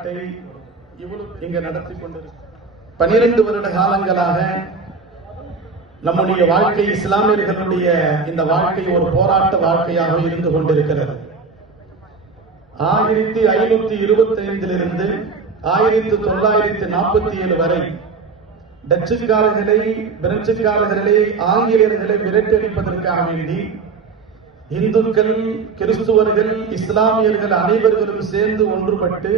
மாநாட்டை இவ்வளவு இங்க நடத்தி கொண்டிருக்கிறார் பனிரெண்டு வருட காலங்களாக நம்முடைய வாழ்க்கை இஸ்லாமியர்களுடைய இந்த வாழ்க்கை ஒரு போராட்ட வாழ்க்கையாக இருந்து கொண்டிருக்கிறது. ஆயிரத்தி ஐநூத்தி இருபத்தி ஐந்திலிருந்து ஆயிரத்தி தொள்ளாயிரத்தி நாற்பத்தி ஏழு வரை டச்சுக்காரர்களை பிரெஞ்சுக்காரர்களை ஆங்கிலேயர்களை விரட்டடிப்பதற்காக வேண்டி இந்துக்கள் கிறிஸ்துவர்கள் இஸ்லாமியர்கள் அனைவர்களும் சேர்ந்து ஒன்றுபட்டு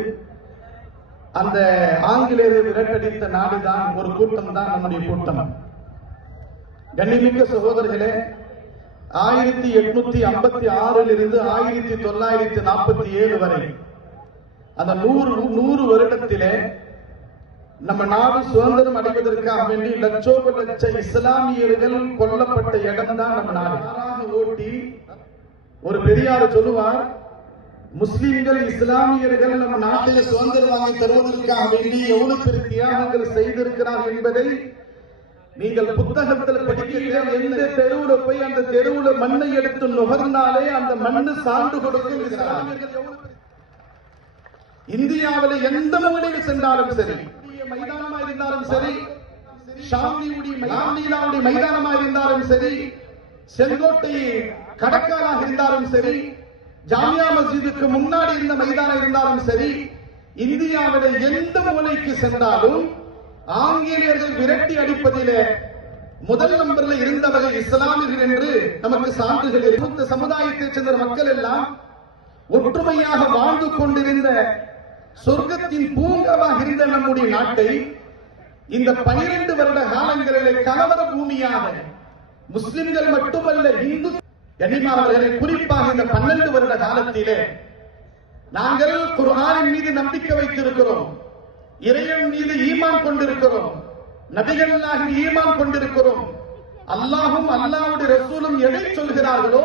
அந்த ஆங்கிலேயரை விரட்டடித்த நாடுதான் ஒரு கூட்டம் தான் நம்முடைய கூட்டம். கண்ணிமிக்க சகோதரர்களே ஆயிரத்தி எட்நூத்தி ஐம்பத்தி ஆறில் இருந்து ஆயிரத்தி தொள்ளாயிரத்தி நாற்பத்தி ஏழு வரை அந்த நூறு நூறு வருடத்திலே நம்ம நாடு சுதந்திரம் அடைவதற்காக வேண்டி லட்சோப லட்ச இஸ்லாமியர்கள் கொல்லப்பட்ட இடம் தான் நம்ம நாடு. ஓட்டி ஒரு பெரியார் சொல்லுவார் முஸ்லிம்கள் இஸ்லாமியர்கள் நம்ம நாட்டில் சுதந்திரம் வாங்கி தருவதற்காக வேண்டி எவ்வளவு பெரிய தியாகங்கள் செய்திருக்கிறார் என்பதை நீங்கள் புத்தகத்தில் படிக்கிறீர்கள். எந்த தெருவுல போய் அந்த தெருவுல மண்ணை எடுத்து நுகர்ந்தாலே அந்த மண்ணு சார்ந்து கொடுக்கும் இந்தியாவில எந்த மூலையில் சென்றாலும் சரி மைதானமா இருந்தாலும் சரி ஷாமியுடைய மைதானமா இருந்தாலும் சரி செங்கோட்டை கடற்காலாக இருந்தாலும் சரி ஜாமியா மஸ்ஜிதுக்கு முன்னாடி இருந்த மைதானம் இருந்தாலும் சரி இந்தியாவில எந்த மூலைக்கு சென்றாலும் ஆங்கிலேயர்கள் விரட்டி அடிப்பதிலே முதல் நம்பர்ல இருந்தவர்கள் இஸ்லாமியர்கள் என்று நமக்கு சான்றுகள் இருந்த சமுதாயத்தை சேர்ந்த மக்கள் எல்லாம் ஒற்றுமையாக வாழ்ந்து கொண்டிருந்த சொர்க்கத்தின் பூங்காவாக இருந்த நம்முடைய நாட்டை இந்த பனிரெண்டு வருட காலங்களிலே கலவர பூமியாக முஸ்லிம்கள் மட்டுமல்ல இந்து கனிமாவர்களை குறிப்பாக இந்த பன்னெண்டு வருட காலத்திலே நாங்கள் குர்ஆனின் மீது நம்பிக்கை வைத்திருக்கிறோம். இறைவன் மீது ஈமான் கொண்டிருக்கிறோம். நபிகளாக ஈமான் கொண்டிருக்கிறோம். அல்லாஹும் அல்லாவுடைய ரசூலும் எதை சொல்கிறார்களோ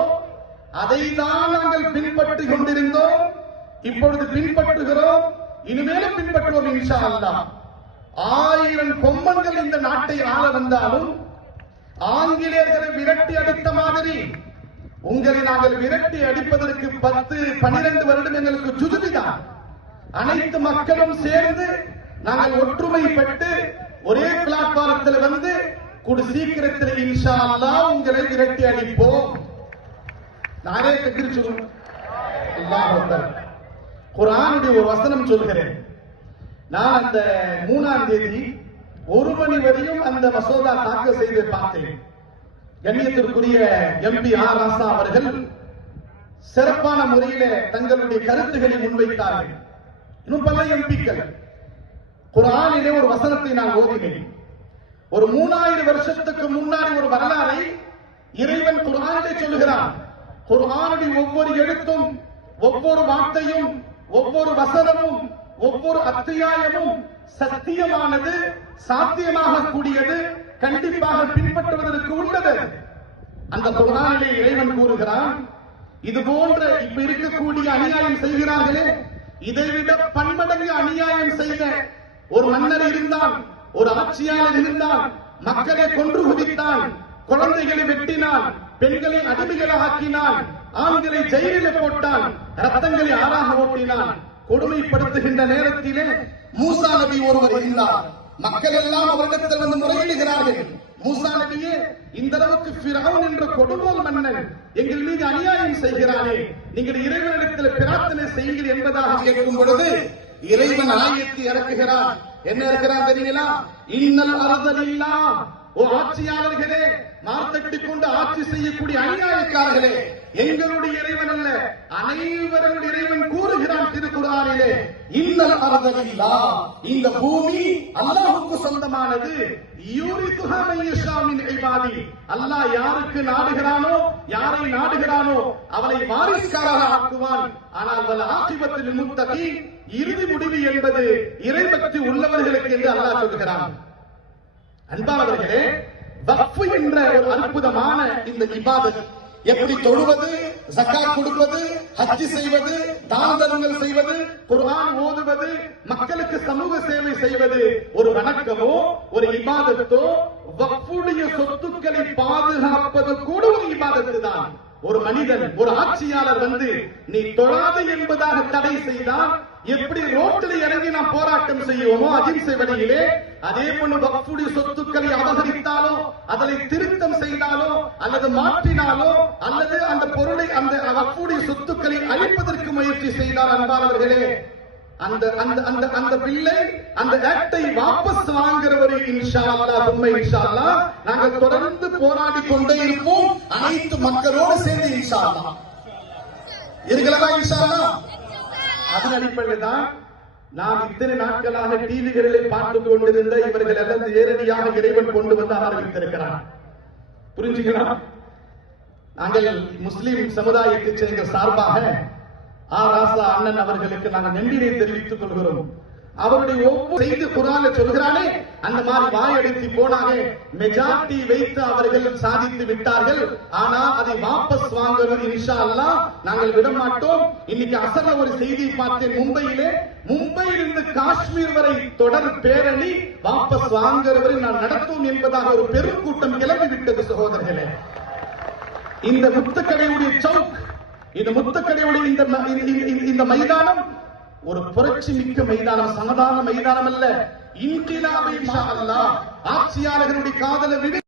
அதை தான் நாங்கள் பின்பற்றி கொண்டிருந்தோம். இப்பொழுது பின்பற்றுகிறோம். இனிமேலும் பின்பற்றுவோம் இன்ஷா அல்லா ஆயிரம் பொம்மன்கள் இந்த நாட்டை ஆள வந்தாலும் ஆங்கிலேயர்களை விரட்டி அடித்து உங்களை நாங்கள் விரட்டி அடிப்பதற்கு பத்து பனிரெண்டு வருடம் எங்களுக்கு சுதுதிதான் அனைத்து மக்களும் சேர்ந்து நாங்கள் ஒற்றுமைப்பட்டு ஒரே பிளாட்பாரத்தில் வந்து கூடு சீக்கிரத்தில் இன்ஷா உங்களை விரட்டி அடிப்போம். நானே தக்கிரி சொல்லுவேன் குரானுடைய ஒரு வசனம் சொல்கிறேன். நான் அந்த மூணாம் தேதி ஒரு மணி வரையும் அந்த மசோதா தாக்கல் செய்து பார்த்தேன். கண்ணியத்திற்குரிய எம்பி ஆர் ராசா அவர்கள் சிறப்பான முறையில தங்களுடைய கருத்துக்களை முன்வைத்தார்கள். இன்னும் பல எம்பிக்கள் குரானிலே ஒரு வசனத்தை நான் ஓதினேன் ஒரு மூணாயிரம் வருஷத்துக்கு முன்னாடி ஒரு வரலாறை இறைவன் குரானிலே சொல்லுகிறான். குரானுடைய ஒவ்வொரு எழுத்தும் ஒவ்வொரு வார்த்தையும் ஒவ்வொரு வசனமும் ஒவ்வொரு அத்தியாயமும் சத்தியமானது சாத்தியமாக கூடியது கண்டிப்பாக பின்பற்றுவதற்கு உள்ளது. அந்த குர்ஆனிலே இறைவன் கூறுகிறான் இது போன்ற இப்ப இருக்கக்கூடிய அநியாயம் செய்கிறார்களே இதைவிட பன்மடங்கு அநியாயம் செய்த ஒரு மன்னர் இருந்தான் ஒரு ஆட்சியாளர் இருந்தான் மக்களை கொன்று குதித்தான் குழந்தைகளை வெட்டினான் பெண்களை அடிமைகளாக ஆக்கினான் ஆண்களை ஜெயிலில் போட்டான் ரத்தங்களை ஆறாக ஓட்டினான். கொடுமைப்படுத்துகின்ற நேரத்திலே மூசா நபி ஒருவர் இருந்தார். மக்கள் எல்லாம் அவரிடத்தில் வந்து முறையிடுகிறார்கள். மூசா நபியே இந்த அளவுக்கு பிறவன் என்ற கொடுங்கோல் மன்னன் எங்கள் மீது அநியாயம் செய்கிறானே. நீங்கள் இறைவனிடத்தில் பிரார்த்தனை செய்யுங்கள் என்பதாக கேட்கும் பொழுது இறைவன் ஆயத்தை இறக்குகிறார் என்ன இருக்கிறார் தெரியுங்களா? இன்னல் அறுதலில்லா ஓ ஆட்சியாளர்களே மார்த்தட்டி கொண்டு ஆட்சி செய்யக்கூடிய அநியாயக்காரர்களே எங்களுடைய அல்ல. அனைவரும் இறைவன் கூறுகிறான் திருக்குறானிலே இந்த அறுதலில்லா இந்த பூமி அல்லாஹுக்கு சொந்தமானது. யூரித்துஹா அல்லாஹ் யாருக்கு நாடுகிறானோ யாரை நாடுகிறானோ அவனை வாரிசுக்காரராக ஆக்குவான். ஆனால் வல் முத்தகி இறுதி முடிவு என்பது இறைபக்தி உள்ளவர்களுக்கு என்று அல்லாஹ் சொல்கிறான். அன்பானவர்களே வக்ஃபு என்ற ஒரு அற்புதமான இந்த இபாதத் எப்படி தொழுவது? ஜக்காத் கொடுப்பது ஹஜ் செய்வது தான தர்மங்கள் செய்வது குர்ஆன் ஓதுவது மக்களுக்கு சமூக சேவை செய்வது ஒரு வணக்கமோ ஒரு இபாதத்தோ வக்ஃபுடைய சொத்துக்களை பாதுகாப்பது கூட ஒரு இபாதத்து தான் ஒரு மனிதன் ஒரு ஆட்சியாளர் வந்து நீ தொழாது என்பதாக தடை செய்தால் எப்படி ரோட்டில் இறங்கி நாம் போராட்டம் செய்வோமோ அகிம்சை வழியிலே அதே போன்று வக்ஃபுடைய சொத்துக்களை அபகரித்தாலோ அதனை திருத்தம் செய்தாலோ அல்லது மாற்றினாலோ அல்லது அந்த பொருளை அந்த வக்ஃபுடைய சொத்துக்களை அழிப்பதற்கு முயற்சி செய்தால் அன்பானவர்களே அந்த அந்த அந்த அந்த பிள்ளை அந்த ஆக்டை வாபஸ் வாங்குறவரை இன்ஷா அல்லாஹ் உண்மை இன்ஷா அல்லாஹ் நாங்கள் தொடர்ந்து போராடி கொண்டே இருப்போம். அனைத்து மக்களோடு சேர்ந்து இன்ஷா அல்லாஹ் இருக்கலமா இன்ஷா அல்லாஹ் அதன் அடிப்படையில் தான் நாம் இத்தனை நாட்களாக டிவிகளிலே பார்த்து கொண்டிருந்த இவர்கள் எல்லாம் நேரடியாக இறைவன் கொண்டு வந்து ஆரம்பித்திருக்கிறார் புரிஞ்சுக்கலாம் நாங்கள் முஸ்லிம் சமுதாயத்தை சேர்ந்த சார்பாக ஆ ராசா அண்ணன் அவர்களுக்கு நாங்கள் நன்றியை தெரிவித்துக் கொள்கிறோம். அவருடைய ஒவ்வொரு செய்தி குரான சொல்கிறானே அந்த மாதிரி வாயடித்து போனாங்க மெஜாரிட்டி வைத்து அவர்கள் சாதித்து விட்டார்கள். ஆனா அதை வாபஸ் வாங்குவது இன்ஷா அல்லா நாங்கள் விட மாட்டோம் இன்னைக்கு அசல ஒரு செய்தி பார்த்தேன் மும்பையிலே. மும்பையிலிருந்து காஷ்மீர் வரை தொடர் பேரணி வாபஸ் வாங்குறவரை நான் நடத்தும் என்பதாக ஒரு பெருங்கூட்டம் கிளம்பி விட்டது சகோதரர்களே. இந்த முத்துக்கடையுடைய இந்த முத்தக்கடையுடைய இந்த இந்த- மைதானம் ஒரு புரட்சி மிக்க மைதானம் சாதாரண மைதானம் அல்ல. இன்கிலாபை இன்ஷா ஆட்சியாளர்களுடைய காதல விடு